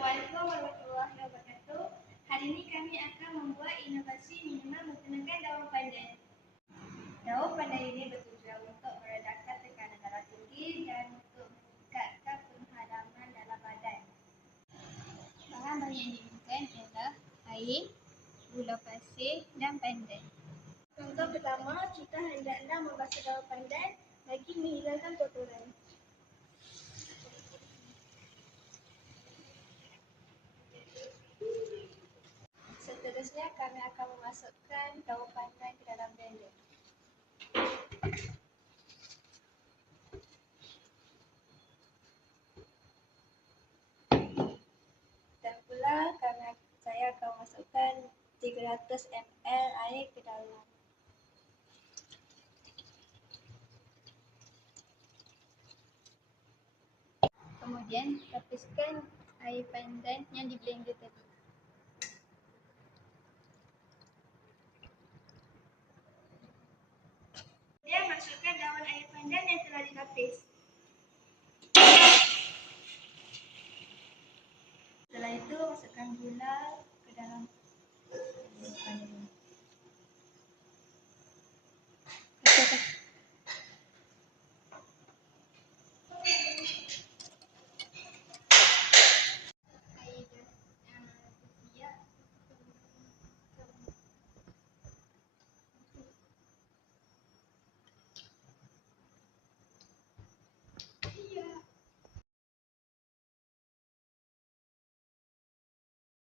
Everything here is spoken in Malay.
Assalamualaikum warahmatullahi wabarakatuh. Hari ini kami akan membuat inovasi minuman menggunakan daun pandan. Daun pandan ini bertujuan untuk meredakan tekanan darah tinggi dan untuk meningkatkan penghadaman dalam badan. Bahan-bahan yang diperlukan ialah air, gula pasir dan pandan. Contoh pertama, kita hendaklah membasuh daun pandan bagi menghilangkan kotoran. Seterusnya, kami akan memasukkan daun pandan ke dalam blender. Dan pula saya akan masukkan 300 ml air ke dalam. Kemudian tapiskan air pandan yang di blender tadi. Kemudian masukkan daun air pandan yang telah ditapis. Setelah itu masukkan gula ke dalam pandan.